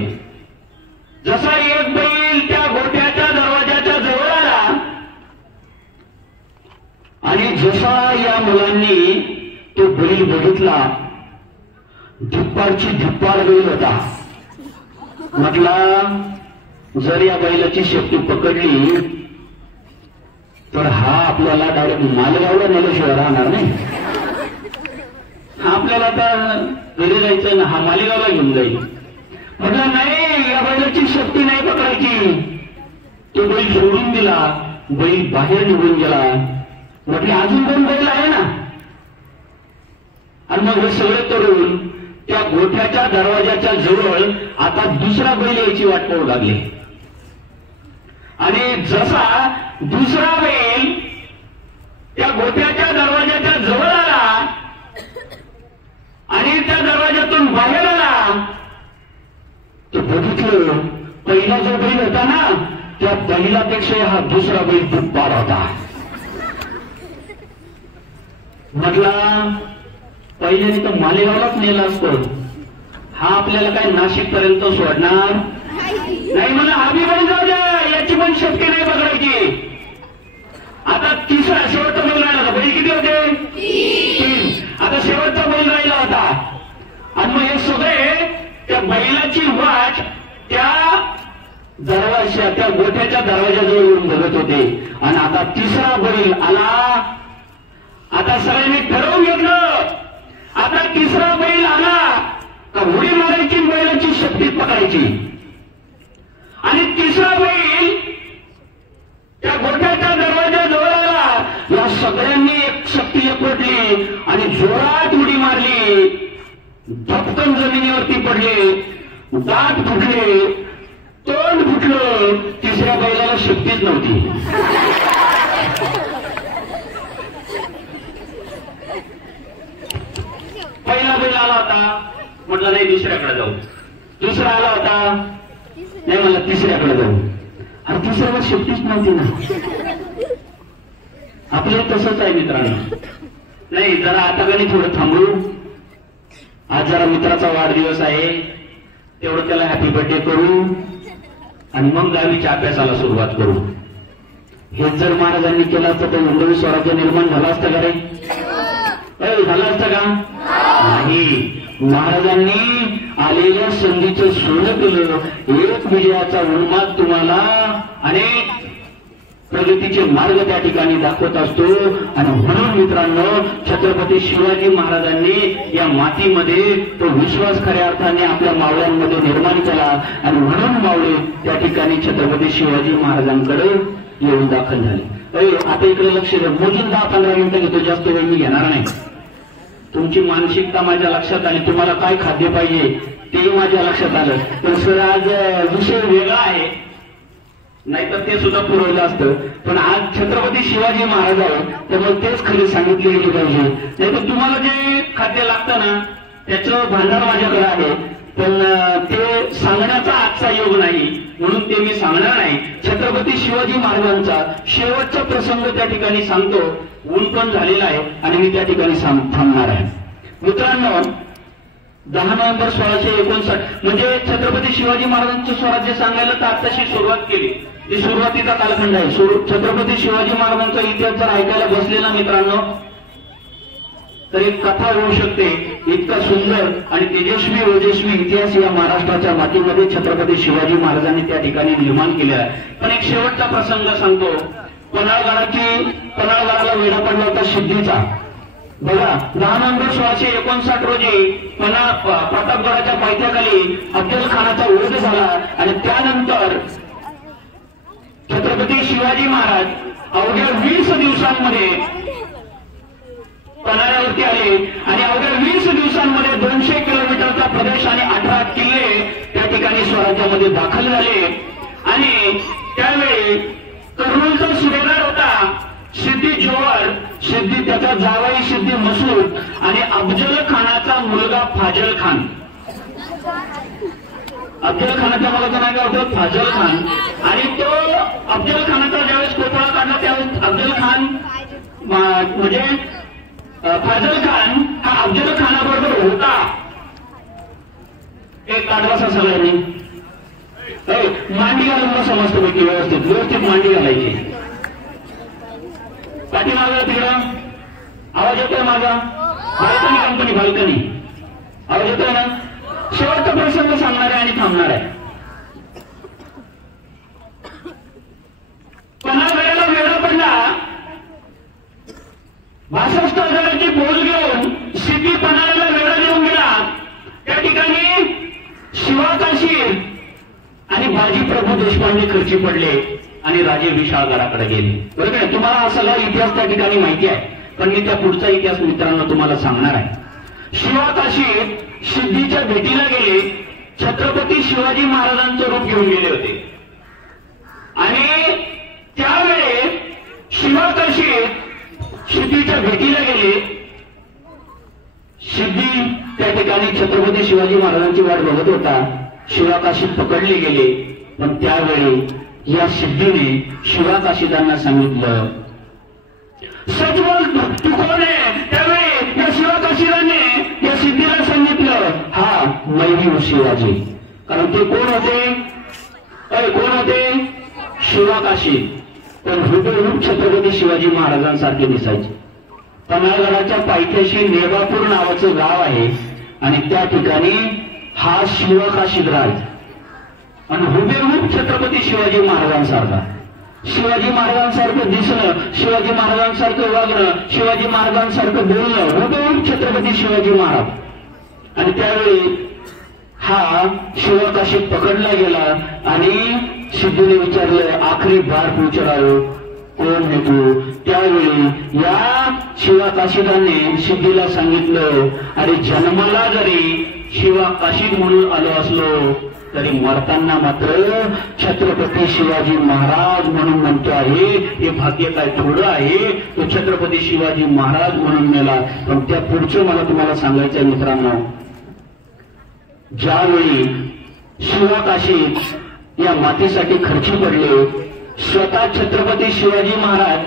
जसा एक बैल त्या गोठ्याच्या दरवाजाच्या जवळ आला आणि जसा या मुलांनी तो बैल बघितला, धिप्पाडची धिप्पाड बैल होता. म्हटला जर या बैलाची शेपटी पकडली तर हा आपल्याला डायरेक्ट मालेगावला नेल्याशिवाय राहणार नाही. हा आपल्याला आता घरी जायचं ना, हा मालेगावला घेऊन जाईल. म्हटलं नाही, या बैलाची शेपटी नाही पकडायची. तो बैल सोडून दिला, बैल बाहेर निघून गेला. म्हटलं अजून 2 बैल आहे ना. आणि मग हे सगळे तरुण त्या गोठ्याच्या दरवाजाच्या जवळ आता दुसरा बैल यायची वाट पाहू लागले. आणि जसा दुसरा बैल त्या गोठ्याच्या दरवाजाच्या जवळ आला आणि त्या दरवाजातून बाहेर आला तो बघितलं पहिला जो बैल होता ना त्या बैलापेक्षा हा दुसरा बैल दुप्पाड होता. म्हटला पहिल्याने तर मालेगावलाच नेला असतं, हा आपल्याला काय नाशिक पर्यंत सोडणार नाही. मला हा बी बैल जाऊ द्या, याची पण शेपटी नाही पकडायची. आता तिसरा शेवटचा बैल राहिला होता. बैल किती होते? 3. आता शेवटचा बैल राहिला होता आणि मग हे सगळे त्या बैलाची वाट त्या दरवाजा त्या गोठ्याच्या दरवाजाजवळ येऊन बघत होते. आणि आता तिसरा बैल आला. आता सगळ्यांनी ठरवून घेतलं आता तिसरा बैल आला का उडी मारायची, बैलाची शेपटी पकडायची. आणि तिसरा बैल त्या गोठ्याच्या दरवाजाजवळ आला. या सगळ्यांनी एक शक्ती एकवटली आणि जोरात उडी मारली. धपकन जमिनीवरती पडले, दात फुटले, तोंड फुटलं. तिसऱ्या बैलाला शक्तीच नव्हती. म्हटलं नाही दुसऱ्याकडे जाऊ. दुसरा आला होता, नाही मला तिसऱ्याकडे जाऊ. आणि तिसऱ्याला शेपटीच नव्हती ना. आपलं तसंच आहे मित्रांनो. नाही जरा आता का नाही थोडं थांबू, आज जरा मित्राचा वाढदिवस आहे, तेवढं त्याला हॅपी बर्थडे करू आणि मग गावीच्या अभ्यासाला सुरुवात करू. हेच जर महाराजांनी केलं असतं तर हिंदवी स्वराज्य निर्माण झालं असतं का रे? झालं असतं का? नाही. महाराजांनी आलेल्या संधीचं सोनं केलं. एक विजयाचा उन्माद तुम्हाला अनेक प्रगतीचे मार्ग त्या ठिकाणी दाखवत असतो. आणि म्हणून मित्रांनो, छत्रपती शिवाजी महाराजांनी या मातीमध्ये तो विश्वास खऱ्या अर्थाने आपल्या मावळ्यांमध्ये निर्माण केला. आणि म्हणून मावळे त्या ठिकाणी छत्रपती शिवाजी महाराजांकडे येऊन दाखल झाले. आता इकडे लक्ष द्या. मोजून 10-15 मिनिटं घेतो, जास्त वेळ मी घेणार नाही. तुमची मानसिकता माझ्या लक्षात आली, तुम्हाला काय खाद्य पाहिजे ते माझ्या लक्षात आलं. तर सर आज विषय वेगळा आहे, नाहीतर ते सुद्धा पुरवलं असतं. पण आज छत्रपती शिवाजी महाराज आहे त्यामुळे तेच खरी सांगितले गेले पाहिजे. नाहीतर तुम्हाला जे खाद्य लागतं ना त्याचं भांडार माझ्याकडे आहे, पण ते सांगण्याचा आजचा योग नाही, म्हणून ते मी सांगणार नाही. छत्रपती शिवाजी महाराजांचा शेवटचा प्रसंग त्या ठिकाणी सांगतो. ऊन पण झालेला आहे आणि मी त्या ठिकाणी थांबणार आहे. मित्रांनो, 10 नोव्हेंबर 1659 म्हणजे छत्रपती शिवाजी महाराजांचं स्वराज्य सांगायला तर आताशी सुरुवात केली. ही सुरुवातीचा कालखंड आहे. छत्रपती शिवाजी महाराजांचा इतिहास जर ऐकायला बसलेला मित्रांनो तर एक कथा होऊ शकते. इतका सुंदर आणि तेजस्वी ओजस्वी इतिहास या महाराष्ट्राच्या मातीमध्ये छत्रपती शिवाजी महाराजांनी त्या ठिकाणी निर्माण केला आहे. पण एक शेवटचा प्रसंग सांगतो. पन्हाळगडाला वेढा पडला होता सिद्धीचा. बघा, 10 नोव्हेंबर 1659 रोजी प्रतापगडाच्या पायथ्याखाली अफजल खानाचा वध झाला. आणि त्यानंतर छत्रपती शिवाजी महाराज अवघ्या 20 दिवसांमध्ये पन्हाळ्यावरती आले. आणि अवघ्या 20 दिवसांमध्ये 200 किलोमीटरचा प्रदेश आणि 18 किल्ले त्या ठिकाणी स्वराज्यामध्ये दाखल झाले. आणि त्यावेळी कर्नूलचा सुभेदार होता सिद्दी जोहर. सिद्दी त्याचा जावई सिद्दी मसूद आणि अफजल खानाचा मुलगा फाजल खान. अफजल खानाच्या मुलाचं नाव होतं फाजल खान. आणि तो अफजल खानाचा ज्यावेळेस कोपळा काढला त्यावेळेस अफजल खान म्हणजे फाजल खान हा अफजल खानाबरोबर होता. एक काढला सगळ्यांनी मांडी घालून बसा मस्तपैकी, व्यवस्थित मांडी घालायची. पाठीमागं तिकडं आवाज येतोय माझा? बाल्कनी कंपनी बाल्कनी आवाज येतोय ना? शेवटचा प्रसंग सांगणार आहे आणि थांबणार आहे. पन्हाळगडाला वेढा पडला. 62,000ची फौज घेऊन सिद्धी पन्हाळ्याला वेढा देऊन गेला. त्या ठिकाणी शिवाकाशीर आणि बाजी प्रभू देशपांडे खर्ची पडले आणि राजे विशाळगडाकडे गेले. बरोबर आहे? तुम्हाला हा सगळा इतिहास त्या ठिकाणी माहिती आहे, पण मी त्या पुढचा इतिहास मित्रांनो तुम्हाला सांगणार आहे. शिवाकाशीर सिद्धीच्या भेटीला गेले. छत्रपती शिवाजी महाराजांचं रूप घेऊन गेले होते. आणि त्यावेळी शिवाकाशीर सिद्धीच्या भेटीला गेले. सिद्धी त्या ठिकाणी छत्रपती शिवाजी महाराजांची वाट बघत होता. शिवाकाशीत पकडले गेले. पण त्यावेळी या सिद्धीने शिवाकाशीदांना सांगितलं, सच बोल तू कोण आहे? त्यावेळी या शिवाकाशीदाने या सिद्धीला सांगितलं, हा मैं शिवाजी. कारण ते कोण होते? शिवाकाशी. पण हुबेहूब छत्रपती शिवाजी महाराजांसारखे दिसायचे. पन्हाळगडाच्या पायथ्याशी नेवापूर नावाचं गाव आहे आणि त्या ठिकाणी हा शिवाकाशीद राज. आणि हुबेहूब छत्रपती शिवाजी महाराजांसारखा, शिवाजी महाराजांसारखं दिसणं, शिवाजी महाराजांसारखं वागणं, शिवाजी महाराजांसारखं बोलणं, हुबेहूब छत्रपती शिवाजी महाराज. आणि त्यावेळी हा शिवाकाशीत पकडला गेला आणि सिद्धीने विचारलं, आखरी बार पूछ रहा हो, कोण है तू? त्यावेळी या शिवाकाशीदाने सिद्धीला सांगितलं, अरे जन्माला जरी शिवाकाशीद म्हणून आलो असलो तरी मरताना मात्र छत्रपती शिवाजी महाराज म्हणून म्हणतो आहे. हे भाग्य काय थोडं आहे? तो छत्रपती शिवाजी महाराज म्हणून मेला. पण त्या पुढचं मला तुम्हाला सांगायचं आहे मित्रांनो. ज्यावेळी शिवाकाशीत या मातीसाठी खर्ची पडले, स्वतः छत्रपती शिवाजी महाराज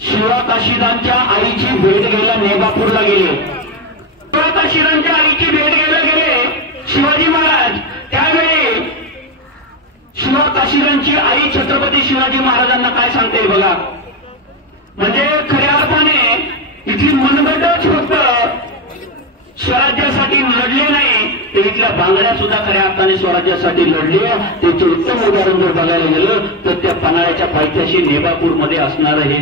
शिवाकाशीदांच्या आईची भेट घ्यायला नेबापूरला गेले. शिवाकाशीदांच्या आईची भेट घ्यायला गेले शिवाजी महाराज. त्यावेळी शिवाकाशीदांची आई छत्रपती शिवाजी महाराजांना काय सांगते बघा. म्हणजे खऱ्या अर्थाने इथली मनगटच फक्त स्वराज्यासाठी लढले नाही, तर इथल्या बांगड्या सुद्धा खऱ्या अर्थाने स्वराज्यासाठी लढले. त्याचे उत्तम उदाहरण जर बघायला गेलं तर त्या पन्हाळ्याच्या पायथ्याशी नेबापूरमध्ये असणारं हे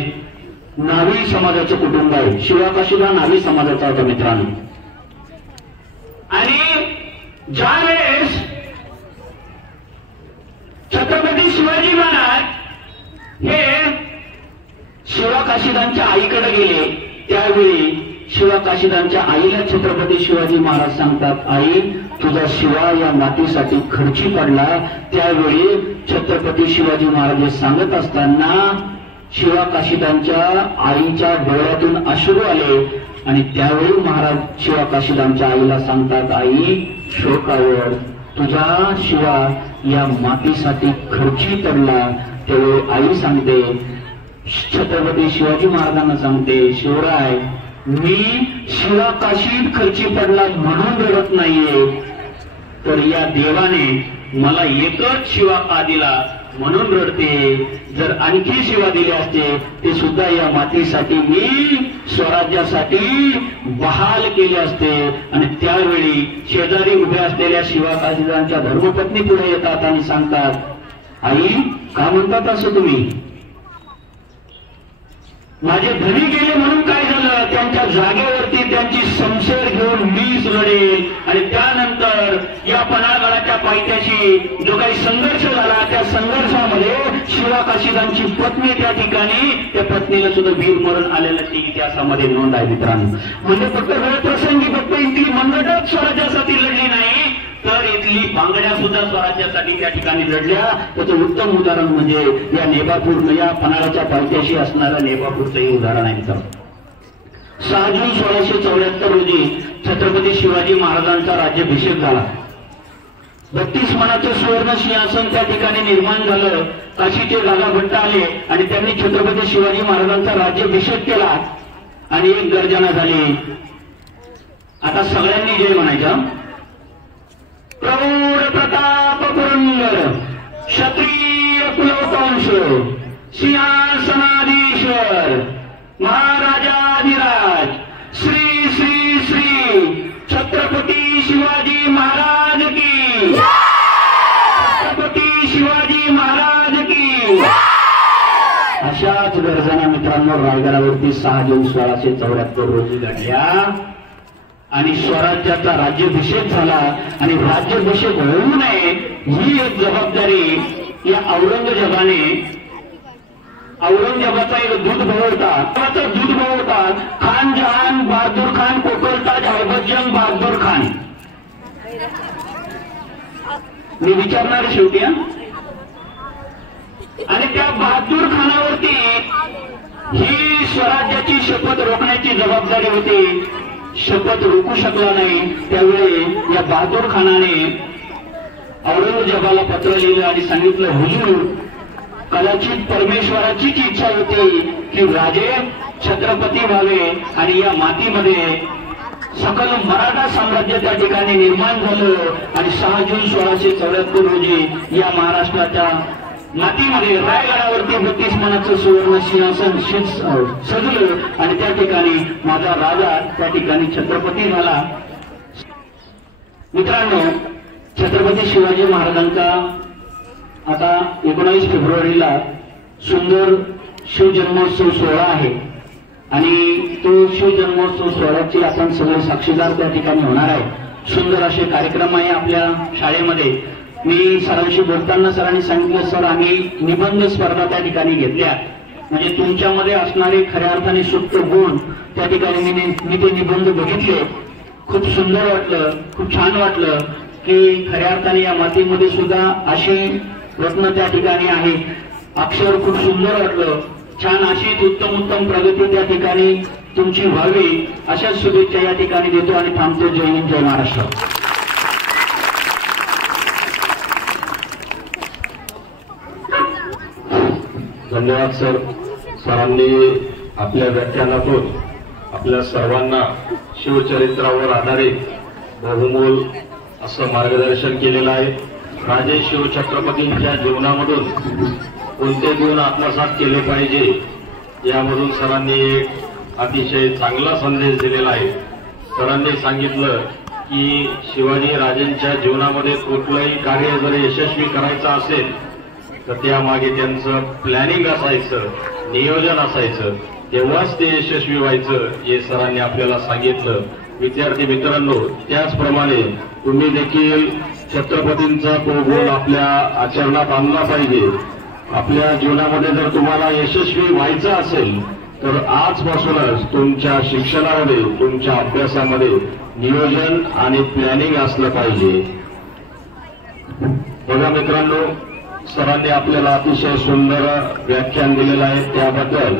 नावी समाजाचं कुटुंब आहे. शिवाकाशीदा नावी समाजाचा होता मित्रांनो. आणि ज्यावेळेस छत्रपती शिवाजी महाराज हे शिवाकाशीदांच्या आईकडे गेले, त्यावेळी शिवाकाशीदांच्या आईला छत्रपती शिवाजी महाराज सांगतात, आई तुझा शिवा या मातीसाठी खर्ची पडला. त्यावेळी छत्रपती शिवाजी महाराज सांगत असताना शिवाकाशीदांच्या आईच्या डोळ्यातून अश्रू आले आणि त्यावेळी महाराज शिवाकाशीदांच्या आईला सांगतात, आई शोकावर तुझा शिवा या मातीसाठी खर्ची पडला. त्यावेळी आई सांगते, छत्रपती शिवाजी महाराजांना सांगते, शिवराय मी शिवाकाशीत खर्ची पडला म्हणून रडत नाहीये, तर या देवाने मला एकच शिवा का दिला म्हणून रडते. जर आणखी शिवा दिले असते ते सुद्धा या मातीसाठी मी स्वराज्यासाठी बहाल केले असते. आणि त्यावेळी शेजारी उभ्या असलेल्या शिवाकाशीदांच्या धर्मपत्नी पुढे येतात आणि सांगतात, आई का म्हणतात असं तुम्ही? माझे धनी गेले म्हणून काय झालं? त्यांच्या जागेवरती त्यांची शमशेर घेऊन मीच लढेल. आणि त्यानंतर या पन्हाळगडाच्या पायथ्याशी जो काही संघर्ष झाला त्या संघर्षामध्ये शिवाकाशीदांची पत्नी त्या ठिकाणी, त्या पत्नीला सुद्धा वीर मरण आलेल्याची इतिहासामध्ये नोंद आहे मित्रांनो. म्हणजे फक्त वेळ प्रसंगी फक्त इथली मनगटच स्वराज्यासाठी लढली नाही, तर इथली बांगड्या सुद्धा स्वराज्यासाठी त्या ठिकाणी लढल्या. त्याचं उत्तम उदाहरण म्हणजे या नेबापूर, या पन्हाळ्याच्या पायथ्याशी असणाऱ्या नेबापूरचंही उदाहरण आहे मित्रांनो. 6 जून 1674 रोजी छत्रपती शिवाजी महाराजांचा राज्याभिषेक झाला. 32 मानाचं सुवर्ण सिंहासन त्या ठिकाणी निर्माण झालं. काशीचे दादा भट्ट आले आणि त्यांनी छत्रपती शिवाजी महाराजांचा राज्याभिषेक केला आणि एक गर्जना झाली. आता सगळ्यांनी जय म्हणायचा. प्रौढ प्रताप पुरंदर क्षत्रिय कुलवंश सिंहासनाधीश्वर महाराजाधिराज श्री श्री श्री छत्रपती शिवाजी महाराज की, छत्रपती शिवाजी महाराज की. अशाच गर्जना मित्रांनो रायगडावरती 6 जून 1674 रोजी घडल्या आणि स्वराज्याचा राज्याभिषेक झाला. आणि राज्याभिषेक होऊ नये ही एक जबाबदारी या औरंगजेबाचा एक दूध भाऊ होता, खान जहान बहादूर खान कोकलताज हरभजन बहादूर खान. मी विचारणार शेवटी. आणि त्या बहादूर खानावरती ही स्वराज्याची शपथ रोखण्याची जबाबदारी होती. शपथ रोखू शकला नाही. त्यावेळी या बहादूर खानाने औरंगजेबाला पत्र लिहिलं आणि सांगितलं, हुजूर कदाचित परमेश्वराचीच इच्छा होती की राजे छत्रपती व्हावे आणि या मातीमध्ये सकल मराठा साम्राज्य त्या ठिकाणी निर्माण झालं. आणि 6 जून 1674 रोजी या महाराष्ट्राच्या मातीमध्ये रायगडावरती 32 मानाचं सुवर्ण सिंहासन सजलं आणि त्या ठिकाणी माझा राजा त्या ठिकाणी छत्रपती झाला. मित्रांनो, छत्रपती शिवाजी महाराजांचा आता 19 फेब्रुवारीला सुंदर शिवजन्मोत्सव सोहळा आहे आणि तो शिवजन्मोत्सव सोहळ्याची आपण सगळे साक्षीदार त्या ठिकाणी होणार आहे. सुंदर असे कार्यक्रम आहे आपल्या शाळेमध्ये. मी सरांशी बोलताना सरांनी सांगितलं, सर आम्ही निबंध स्पर्धा त्या ठिकाणी घेतल्या, म्हणजे तुमच्यामध्ये असणारे खऱ्या अर्थाने सुप्त गुण त्या ठिकाणी मी ते निबंध बघितले. खूप सुंदर वाटलं, खूप छान वाटलं की खऱ्या अर्थाने या मातीमध्ये सुद्धा अशी रत्न त्या ठिकाणी आहे. अक्षर खूप सुंदर वाटलं. छान अशी उत्तम प्रगती त्या ठिकाणी तुमची व्हावी अशा शुभेच्छा या ठिकाणी देतो आणि थांबतो. जय हिंद, जय महाराष्ट्र. धन्यवाद सर. सरांनी आपल्या व्याख्यानातून आपल्या सर्वांना शिवचरित्रावर आधारित बहुमोल असं मार्गदर्शन केलेलं आहे. राजे शिवछत्रपतींच्या जीवनामधून कोणते गुण आत्मसात केले पाहिजे यामधून सरांनी एक अतिशय चांगला संदेश दिलेला आहे. सरांनी सांगितलं की शिवाजी राजांच्या जीवनामध्ये कुठलंही कार्य जर यशस्वी करायचं असेल तर त्यामागे त्यांचं प्लॅनिंग असायचं, नियोजन असायचं, तेव्हाच ते यशस्वी व्हायचं हे सरांनी आपल्याला सांगितलं. विद्यार्थी मित्रांनो, त्याचप्रमाणे तुम्ही देखील छत्रपतींचा तो गुण आपल्या आचरणात आणला पाहिजे. आपल्या जीवनामध्ये जर तुम्हाला यशस्वी व्हायचं असेल तर आजपासूनच तुमच्या शिक्षणामध्ये, तुमच्या अभ्यासामध्ये नियोजन आणि प्लॅनिंग असलं पाहिजे. बघा मित्रांनो, सरांनी आपल्याला अतिशय सुंदर व्याख्यान दिलेलं आहे. त्याबद्दल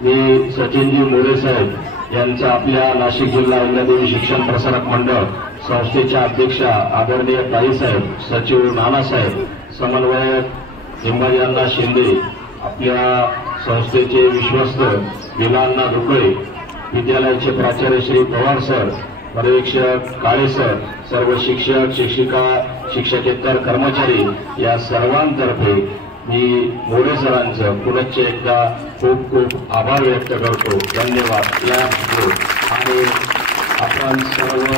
मी सचिनजी मोरे साहेब यांचा आपल्या नाशिक जिल्हा अहिल्यादेवी शिक्षण प्रसारक मंडळ संस्थेच्या अध्यक्षा आदरणीय ताईसाहेब, सचिव नानासाहेब, समन्वयक हिंबाजीअण्णा शिंदे, आपल्या संस्थेचे विश्वस्त विलांना दुकळे, विद्यालयाचे प्राचार्य श्री पवार सर, पर्यवेक्षक काळे सर, सर्व शिक्षक, शिक्षिका, शिक्षकेतर कर्मचारी या सर्वांतर्फे मी मोरे सरांचं पुनश्च एकदा खूप खूप आभार व्यक्त करतो. धन्यवाद. आणि आपण सर्व